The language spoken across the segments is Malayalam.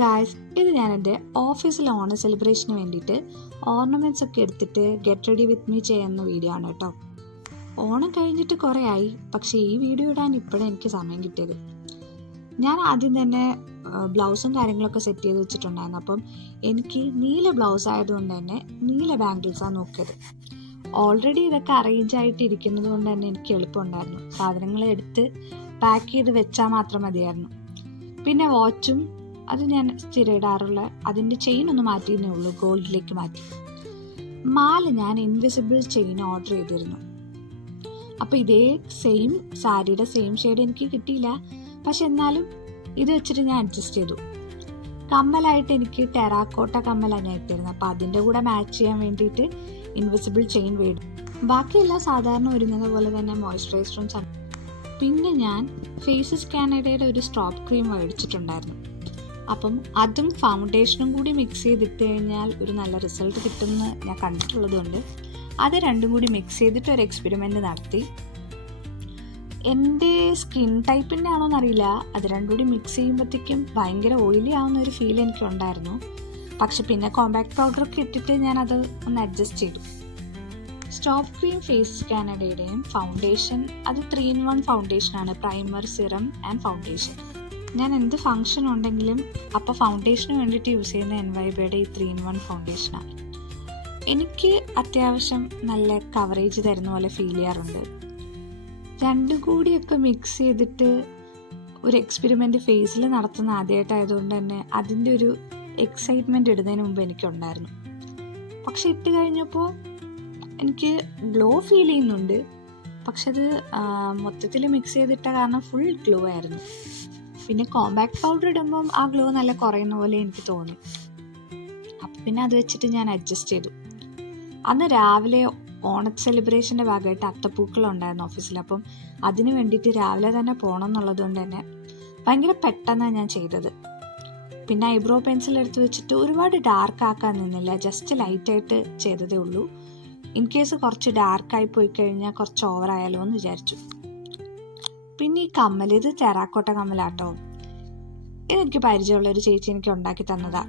ഗായ്സ്, ഇത് ഞാൻ എൻ്റെ ഓഫീസിലെ ഓണം സെലിബ്രേഷന് വേണ്ടിയിട്ട് ഓർണമെൻറ്റ്സ് ഒക്കെ എടുത്തിട്ട് ഗെറ്റ് റെഡി വിത്ത് മീ ചെയ്യുന്ന വീഡിയോ ആണ് കേട്ടോ. ഓണം കഴിഞ്ഞിട്ട് കുറേ ആയി, പക്ഷേ ഈ വീഡിയോ ഇടാൻ ഇപ്പോഴേ എനിക്ക് സമയം കിട്ടിയത്. ഞാൻ ആദ്യം തന്നെ ബ്ലൗസും കാര്യങ്ങളൊക്കെ സെറ്റ് ചെയ്ത് വെച്ചിട്ടുണ്ടായിരുന്നു. അപ്പം എനിക്ക് നീല ബ്ലൗസ് ആയതുകൊണ്ട് തന്നെ നീല ബാംഗിൾസാണ് നോക്കിയത്. ഓൾറെഡി ഇതൊക്കെ അറേഞ്ച് ആയിട്ട് ഇരിക്കുന്നത് കൊണ്ട് തന്നെ എനിക്ക് എളുപ്പമുണ്ടായിരുന്നു. സാധനങ്ങൾ എടുത്ത് പാക്ക് ചെയ്ത് വെച്ചാൽ മാത്രം മതിയായിരുന്നു. പിന്നെ വാച്ചും അത് ഞാൻ സ്ഥിരം ഇടാറുള്ള അതിൻ്റെ ചെയിൻ ഒന്ന് മാറ്റിയെന്നേ ഉള്ളൂ, ഗോൾഡിലേക്ക് മാറ്റി. മാല ഞാൻ ഇൻവിസിബിൾ ചെയിൻ ഓർഡർ ചെയ്തിരുന്നു. അപ്പോൾ ഇതേ സെയിം സാരിയുടെ സെയിം ഷെയ്ഡ് എനിക്ക് കിട്ടിയില്ല, പക്ഷെ എന്നാലും ഇത് വെച്ചിട്ട് ഞാൻ അഡ്ജസ്റ്റ് ചെയ്തു. കമ്മലായിട്ട് എനിക്ക് ടെറാക്കോട്ട കമ്മലാണ് ഞാൻ ഇട്ടിരുന്നത്. അപ്പോൾ അതിൻ്റെ കൂടെ മാച്ച് ചെയ്യാൻ വേണ്ടിയിട്ട് ഇൻവിസിബിൾ ചെയിൻ വേണം. ബാക്കിയെല്ലാം സാധാരണ ഒരുങ്ങുന്ന പോലെ തന്നെ മോയ്സ്ചറൈസറും. പിന്നെ ഞാൻ ഫേസസ് കാനഡയുടെ ഒരു സ്ട്രോപ്പ് ക്രീം മേടിച്ചിട്ടുണ്ടായിരുന്നു. അപ്പം അതും ഫൗണ്ടേഷനും കൂടി മിക്സ് ചെയ്തിട്ട് കഴിഞ്ഞാൽ ഒരു നല്ല റിസൾട്ട് കിട്ടുമെന്ന് ഞാൻ കണ്ടിട്ടുള്ളത് കൊണ്ട് അത് രണ്ടും കൂടി മിക്സ് ചെയ്തിട്ട് ഒരു എക്സ്പെരിമെൻ്റ് നടത്തി. എൻ്റെ സ്കിൻ ടൈപ്പിൻ്റെ ആണോന്ന് അറിയില്ല, അത് രണ്ടും കൂടി മിക്സ് ചെയ്യുമ്പോഴത്തേക്കും ഭയങ്കര ഓയിലി ആവുന്ന ഒരു ഫീൽ എനിക്കുണ്ടായിരുന്നു. പക്ഷെ പിന്നെ കോമ്പാക്ട് പൗഡറൊക്കെ ഇട്ടിട്ട് ഞാനത് ഒന്ന് അഡ്ജസ്റ്റ് ചെയ്തു. സ്റ്റോപ്പ് ക്രീം ഫേസ് കാനഡയുടെയും ഫൗണ്ടേഷൻ അത് 3-in-1 ഫൗണ്ടേഷനാണ്, പ്രൈമർ, സിറം ആൻഡ് ഫൗണ്ടേഷൻ. ഞാൻ എന്ത് ഫംഗ്ഷൻ ഉണ്ടെങ്കിലും അപ്പോൾ ഫൗണ്ടേഷന് വേണ്ടിയിട്ട് യൂസ് ചെയ്യുന്ന എൻവൈബയുടെ ഈ 3-in-1 ഫൗണ്ടേഷനാണ്. എനിക്ക് അത്യാവശ്യം നല്ല കവറേജ് തരുന്ന പോലെ ഫീൽ ചെയ്യാറുണ്ട്. രണ്ടും കൂടിയൊക്കെ മിക്സ് ചെയ്തിട്ട് ഒരു എക്സ്പെരിമെൻ്റ് ഫേസിൽ നടത്തുന്ന ആദ്യമായിട്ടായതുകൊണ്ട് തന്നെ അതിൻ്റെ ഒരു എക്സൈറ്റ്മെൻറ്റ് ഇടുന്നതിന് മുമ്പ് എനിക്കുണ്ടായിരുന്നു. പക്ഷെ ഇട്ട് കഴിഞ്ഞപ്പോൾ എനിക്ക് ഗ്ലോ ഫീൽ ചെയ്യുന്നുണ്ട്, പക്ഷെ അത് മൊത്തത്തിൽ മിക്സ് ചെയ്തിട്ട കാരണം ഫുൾ ഗ്ലോ ആയിരുന്നു. പിന്നെ കോമ്പാക്ട് പൗഡർ ഇടുമ്പം ആ ഗ്ലോ നല്ല കുറയുന്ന പോലെ എനിക്ക് തോന്നി. അപ്പം പിന്നെ അത് വെച്ചിട്ട് ഞാൻ അഡ്ജസ്റ്റ് ചെയ്തു. അന്ന് രാവിലെ ഓണ സെലിബ്രേഷൻ്റെ ഭാഗമായിട്ട് അത്തപ്പൂക്കളുണ്ടായിരുന്നു ഓഫീസിൽ. അപ്പം അതിന് വേണ്ടിയിട്ട് രാവിലെ തന്നെ പോകണം എന്നുള്ളത് കൊണ്ട് തന്നെ ഭയങ്കര പെട്ടെന്നാണ് ഞാൻ ചെയ്തത്. പിന്നെ ഐബ്രോ പെൻസിൽ എടുത്ത് വെച്ചിട്ട് ഒരുപാട് ഡാർക്ക് ആക്കാൻ നിന്നില്ല, ജസ്റ്റ് ലൈറ്റായിട്ട് ചെയ്തതേ ഉള്ളൂ. ഇൻ കേസ് കുറച്ച് ഡാർക്കായി പോയി കഴിഞ്ഞാൽ കുറച്ച് ഓവറായാലോ എന്ന് വിചാരിച്ചു. പിന്നെ ഈ കമ്മൽ, ഇത് ടെറാക്കോട്ട കമ്മലാട്ടോ. ഇതെനിക്ക് പരിചയമുള്ളൊരു ചേച്ചി എനിക്ക് ഉണ്ടാക്കി തന്നതാ.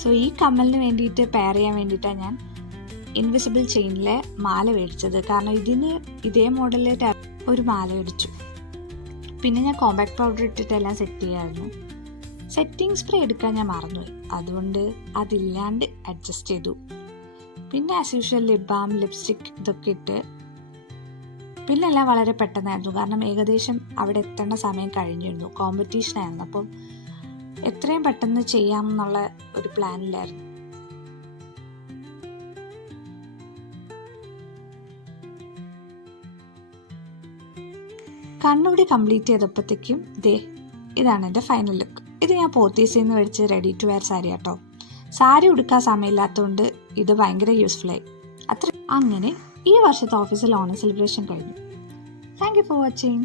സോ ഈ കമ്മലിന് വേണ്ടിയിട്ട് പെയർ ചെയ്യാൻ വേണ്ടിയിട്ടാണ് ഞാൻ ഇൻവിസിബിൾ ചെയിനിലെ മാല മേടിച്ചത്. കാരണം ഇതിന് ഇതേ മോഡലിൽ ഒരു മാല മേടിച്ചു. പിന്നെ ഞാൻ കോമ്പാക്ട് പൗഡർ ഇട്ടിട്ട് എല്ലാം സെറ്റ് ചെയ്യായിരുന്നു. സെറ്റിംഗ് സ്പ്രേ എടുക്കാൻ ഞാൻ മറന്നുപോയി, അതുകൊണ്ട് അതില്ലാണ്ട് അഡ്ജസ്റ്റ് ചെയ്തു. പിന്നെ as usual lip balm, lipstick ഇതൊക്കെ ഇട്ട്. പിന്നെ എല്ലാം വളരെ പെട്ടെന്നായിരുന്നു, കാരണം ഏകദേശം അവിടെ എത്തേണ്ട സമയം കഴിഞ്ഞിരുന്നു, കോമ്പറ്റീഷനായിരുന്നു. അപ്പം എത്രയും പെട്ടെന്ന് ചെയ്യാമെന്നുള്ള ഒരു പ്ലാനിലായിരുന്നു. കണ്ണുകൂടി കംപ്ലീറ്റ് ചെയ്തപ്പോഴത്തേക്കും ഇതാണ് എൻ്റെ ഫൈനൽ ലുക്ക്. ഇത് ഞാൻ പോത്തീസിൽ നിന്ന് മേടിച്ച് റെഡി ടു വെയർ സാരി കേട്ടോ. സാരി ഉടുക്കാൻ സമയമില്ലാത്തതുകൊണ്ട് ഇത് ഭയങ്കര യൂസ്ഫുള്ളായി. അങ്ങനെ ഈ വർഷത്തെ ഓഫീസിൽ ഓണം സെലിബ്രേഷൻ കഴിഞ്ഞു. Thank you for watching.